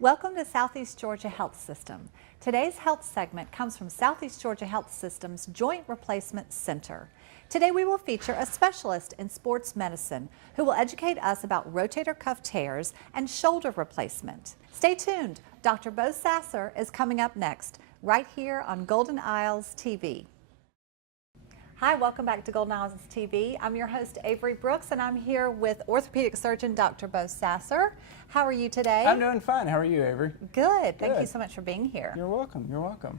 Welcome to Southeast Georgia Health System. Today's health segment comes from Southeast Georgia Health System's Joint Replacement Center. Today we will feature a specialist in sports medicine who will educate us about rotator cuff tears and shoulder replacement. Stay tuned. Dr. Bo Sasser is coming up next, right here on Golden Isles TV. Hi, welcome back to Golden Isles TV. I'm your host, Avery Brooks, and I'm here with orthopedic surgeon Dr. Bo Sasser. How are you today? I'm doing fine. How are you, Avery? Good. Thank you so much for being here. You're welcome. You're welcome.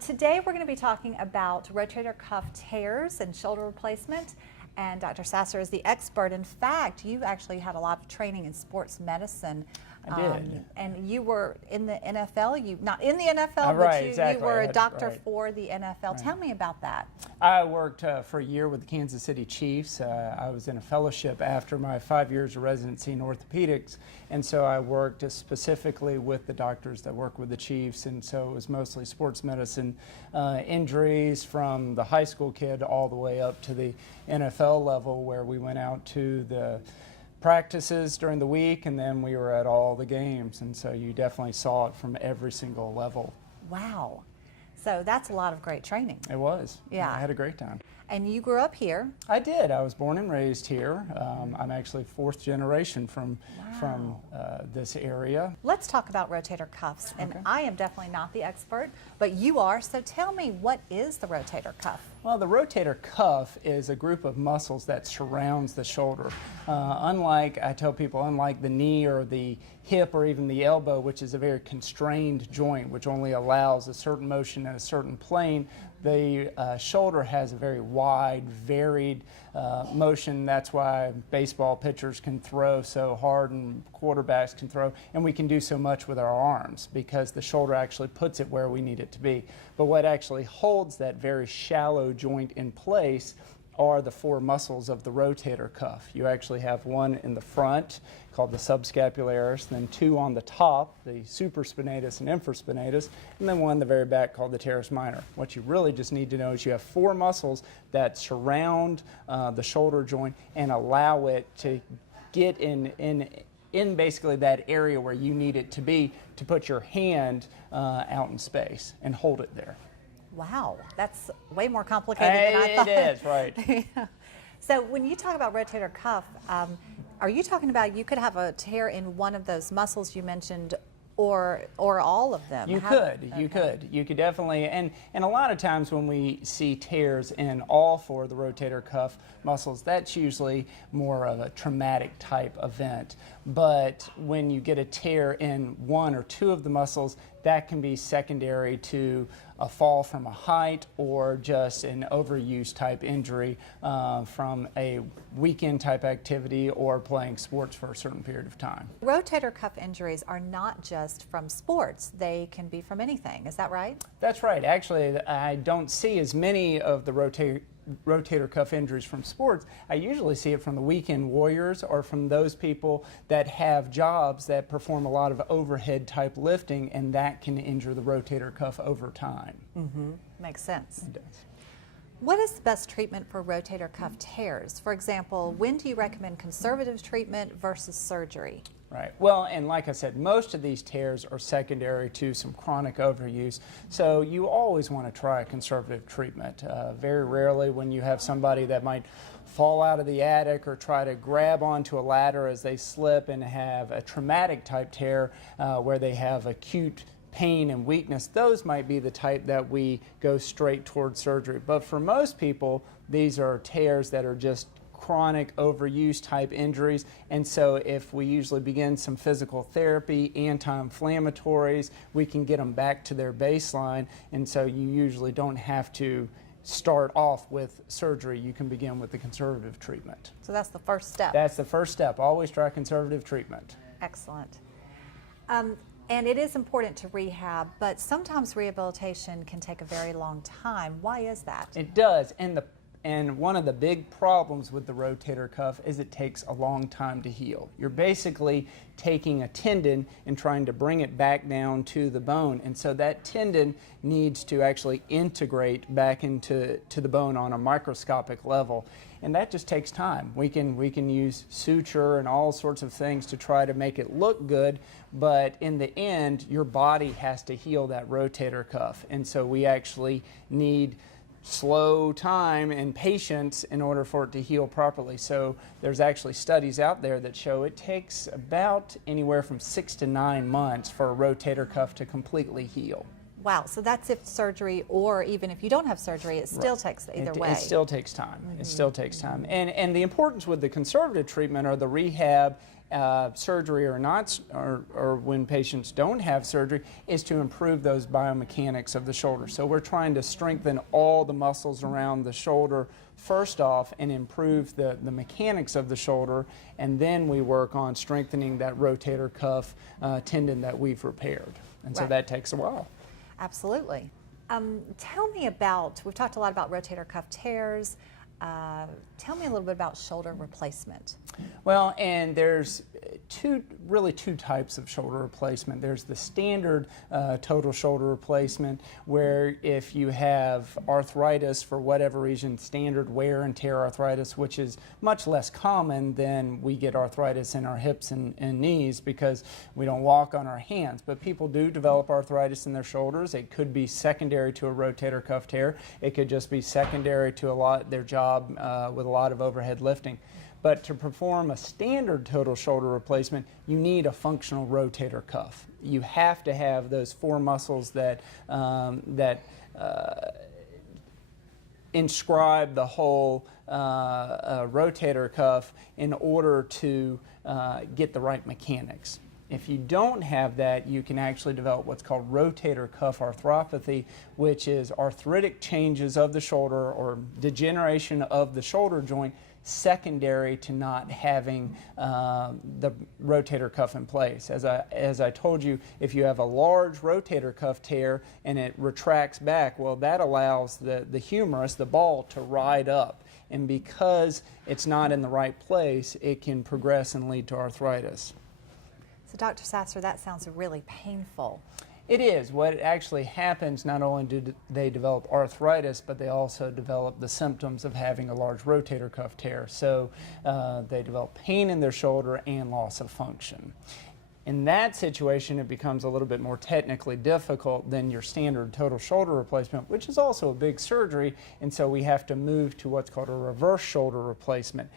Today we're going to be talking about rotator cuff tears and shoulder replacement. And Dr. Sasser is the expert. In fact, you actually had a lot of training in sports medicine. I did. And you were in the NFL, not in the NFL, right, but exactly. you were a doctor for the NFL. Right. Tell me about that. I worked for a year with the Kansas City Chiefs. I was in a fellowship after my 5 years of residency in orthopedics, and so I worked specifically with the doctors that work with the Chiefs, and so it was mostly sports medicine injuries from the high school kid all the way up to the NFL level, where we went out to the practices during the week, and then we were at all the games, and so you definitely saw it from every single level. Wow. So that's a lot of great training. It was. Yeah. I had a great time. And you grew up here? I did. I was born and raised here. I'm actually fourth generation from this area. Let's talk about rotator cuffs. And I am definitely not the expert, but you are. So tell me, what is the rotator cuff? Well, the rotator cuff is a group of muscles that surrounds the shoulder. I tell people, unlike the knee or the hip or even the elbow, which is a very constrained joint, which only allows a certain motion in a certain plane, the shoulder has a very wide, varied motion. That's why baseball pitchers can throw so hard and quarterbacks can throw, and we can do so much with our arms because the shoulder actually puts it where we need it to be. But what actually holds that very shallow joint in place are the four muscles of the rotator cuff. You actually have one in the front called the subscapularis, then two on the top, the supraspinatus and infraspinatus, and then one in the very back called the teres minor. What you really just need to know is you have four muscles that surround the shoulder joint and allow it to get in basically that area where you need it to be to put your hand out in space and hold it there. Wow, that's way more complicated than I thought. It is, right. Yeah. So when you talk about rotator cuff, are you talking about you could have a tear in one of those muscles you mentioned, or all of them? You could definitely, and a lot of times when we see tears in all four of the rotator cuff muscles, that's usually more of a traumatic type event. But when you get a tear in one or two of the muscles, that can be secondary to a fall from a height or just an overuse type injury from a weekend type activity or playing sports for a certain period of time. Rotator cuff injuries are not just from sports. They can be from anything. Is that right? That's right. Actually, I don't see as many of the rotator cuff injuries from sports. I usually see it from the weekend warriors or from those people that have jobs that perform a lot of overhead type lifting, and that can injure the rotator cuff over time. Makes sense. It does. What is the best treatment for rotator cuff tears? For example, when do you recommend conservative treatment versus surgery? Right. Well, and like I said, most of these tears are secondary to some chronic overuse, so you always want to try a conservative treatment. Very rarely when you have somebody that might fall out of the attic or try to grab onto a ladder as they slip and have a traumatic type tear where they have acute pain and weakness, those might be the type that we go straight towards surgery. But for most people, these are tears that are just chronic overuse type injuries, and so if we usually begin some physical therapy, anti-inflammatories, we can get them back to their baseline, and so you usually don't have to start off with surgery. You can begin with the conservative treatment. So that's the first step. That's the first step. Always try conservative treatment. Excellent. And it is important to rehab, but sometimes rehabilitation can take a very long time. Why is that? It does, and one of the big problems with the rotator cuff is it takes a long time to heal. You're basically taking a tendon and trying to bring it back down to the bone, and so that tendon needs to actually integrate back into the bone on a microscopic level. and that just takes time. We can use suture and all sorts of things to try to make it look good, but in the end, your body has to heal that rotator cuff, and so we actually need slow time and patience in order for it to heal properly. So there's actually studies out there that show it takes about anywhere from 6 to 9 months for a rotator cuff to completely heal. Wow, so that's if surgery, or even if you don't have surgery, it still takes either way. It still takes time. It still takes time. And the importance with the conservative treatment or the rehab, surgery or not, or when patients don't have surgery, is to improve those biomechanics of the shoulder. So we're trying to strengthen all the muscles around the shoulder first off and improve the mechanics of the shoulder, and then we work on strengthening that rotator cuff tendon that we've repaired. And so that takes a while. Absolutely. Tell me about, we've talked a lot about rotator cuff tears. Tell me a little bit about shoulder replacement. Well, and there's really two types of shoulder replacement. There's the standard total shoulder replacement, where if you have arthritis for whatever reason, standard wear and tear arthritis, which is much less common than we get arthritis in our hips and knees because we don't walk on our hands. But people do develop arthritis in their shoulders. It could be secondary to a rotator cuff tear. It could just be secondary to their job with a lot of overhead lifting. But to perform a standard total shoulder replacement, you need a functional rotator cuff. You have to have those 4 muscles that inscribe the whole rotator cuff in order to get the right mechanics. If you don't have that, you can actually develop what's called rotator cuff arthropathy, which is arthritic changes of the shoulder or degeneration of the shoulder joint secondary to not having the rotator cuff in place. As I told you, if you have a large rotator cuff tear and it retracts back, well, that allows the humerus, the ball, to ride up. And because it's not in the right place, it can progress and lead to arthritis. So Dr. Sasser, that sounds really painful. It is. What actually happens, not only do they develop arthritis, but they also develop the symptoms of having a large rotator cuff tear. So they develop pain in their shoulder and loss of function. In that situation, it becomes a little bit more technically difficult than your standard total shoulder replacement, which is also a big surgery, and so we have to move to what's called a reverse shoulder replacement.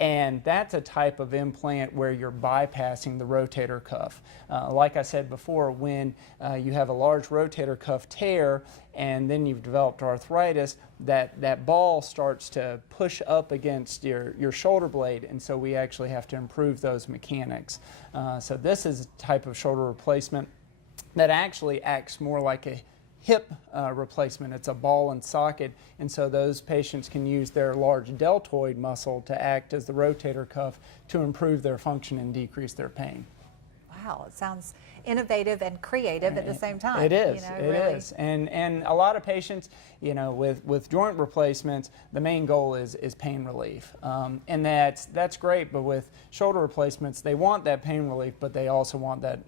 And that's a type of implant where you're bypassing the rotator cuff. Like I said before, when you have a large rotator cuff tear and then you've developed arthritis, that ball starts to push up against your shoulder blade, and so we actually have to improve those mechanics. So this is a type of shoulder replacement that actually acts more like a hip replacement. It's a ball and socket, and so those patients can use their large deltoid muscle to act as the rotator cuff to improve their function and decrease their pain. Wow, it sounds innovative and creative at the same time. It is. You know, it really. is. And a lot of patients, you know, with joint replacements, the main goal is pain relief, and that's great. But with shoulder replacements, they want that pain relief, but they also want that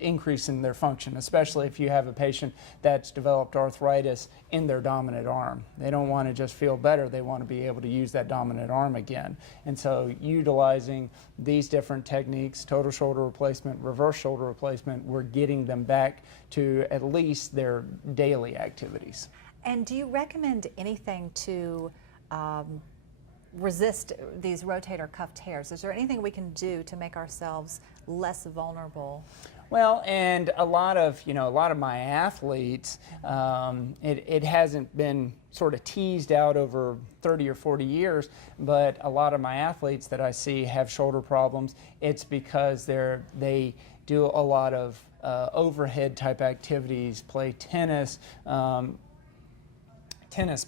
increase in their function, especially if you have a patient that's developed arthritis in their dominant arm. They don't want to just feel better, they want to be able to use that dominant arm again. And so utilizing these different techniques, total shoulder replacement, reverse shoulder replacement, we're getting them back to at least their daily activities. And do you recommend anything to resist these rotator cuff tears? Is there anything we can do to make ourselves less vulnerable? Well, and a lot of my athletes, it hasn't been sort of teased out over 30 or 40 years, but a lot of my athletes that I see have shoulder problems. It's because they do a lot of overhead type activities, play tennis,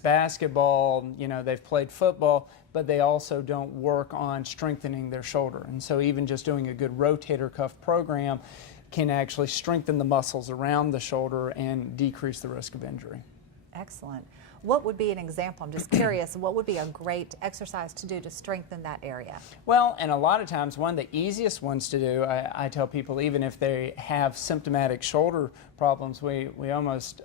basketball, they've played football, but they also don't work on strengthening their shoulder. And so even just doing a good rotator cuff program can actually strengthen the muscles around the shoulder and decrease the risk of injury. Excellent. What would be an example? I'm just curious, what would be a great exercise to do to strengthen that area? Well, and a lot of times one of the easiest ones to do, I tell people, even if they have symptomatic shoulder problems, we almost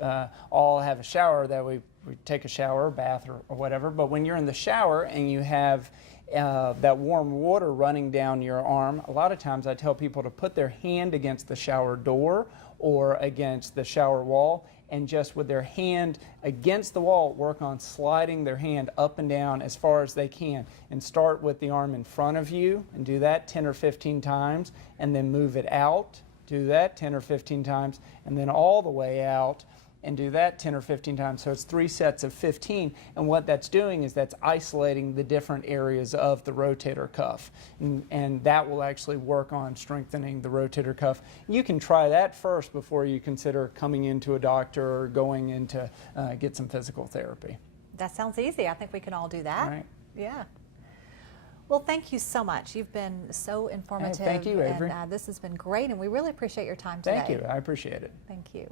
all have a shower that we we take a shower, bath, or whatever. But when you're in the shower and you have that warm water running down your arm, a lot of times I tell people to put their hand against the shower door or against the shower wall, and just with their hand against the wall, work on sliding their hand up and down as far as they can. And start with the arm in front of you and do that 10 or 15 times, and then move it out. Do that 10 or 15 times, and then all the way out, and do that 10 or 15 times. So it's 3 sets of 15. And what that's doing is that's isolating the different areas of the rotator cuff. And that will actually work on strengthening the rotator cuff. You can try that first before you consider coming into a doctor or going in to get some physical therapy. That sounds easy. I think we can all do that. Right. Yeah. Well, thank you so much. You've been so informative. Thank you, Avery. And this has been great, and we really appreciate your time today. Thank you. I appreciate it. Thank you.